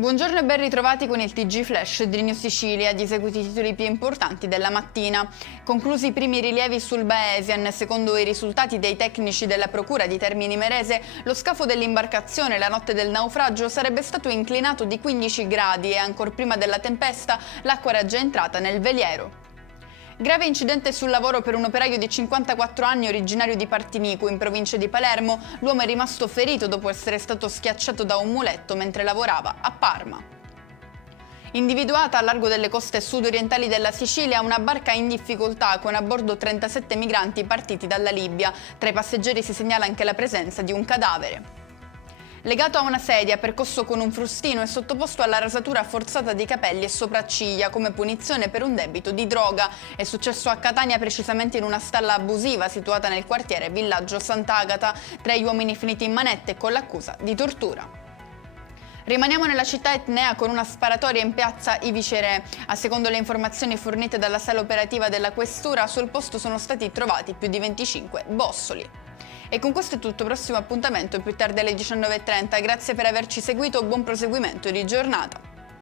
Buongiorno e ben ritrovati con il TG Flash di News Sicilia, di seguiti i titoli più importanti della mattina. Conclusi i primi rilievi sul Baesian, secondo i risultati dei tecnici della Procura di Termini Imerese, lo scafo dell'imbarcazione la notte del naufragio sarebbe stato inclinato di 15 gradi e ancor prima della tempesta l'acqua era già entrata nel veliero. Grave incidente sul lavoro per un operaio di 54 anni originario di Partinico, in provincia di Palermo. L'uomo è rimasto ferito dopo essere stato schiacciato da un muletto mentre lavorava a Parma. Individuata a largo delle coste sud-orientali della Sicilia una barca in difficoltà con a bordo 37 migranti partiti dalla Libia. Tra i passeggeri si segnala anche la presenza di un cadavere. Legato a una sedia, percosso con un frustino e sottoposto alla rasatura forzata di capelli e sopracciglia come punizione per un debito di droga. È successo a Catania, precisamente in una stalla abusiva situata nel quartiere Villaggio Sant'Agata. 3 uomini finiti in manette con l'accusa di tortura. Rimaniamo nella città etnea con una sparatoria in piazza Iviceré. A secondo le informazioni fornite dalla sala operativa della questura, sul posto sono stati trovati più di 25 bossoli. E con questo è tutto, prossimo appuntamento più tardi alle 19:30. Grazie per averci seguito, buon proseguimento di giornata.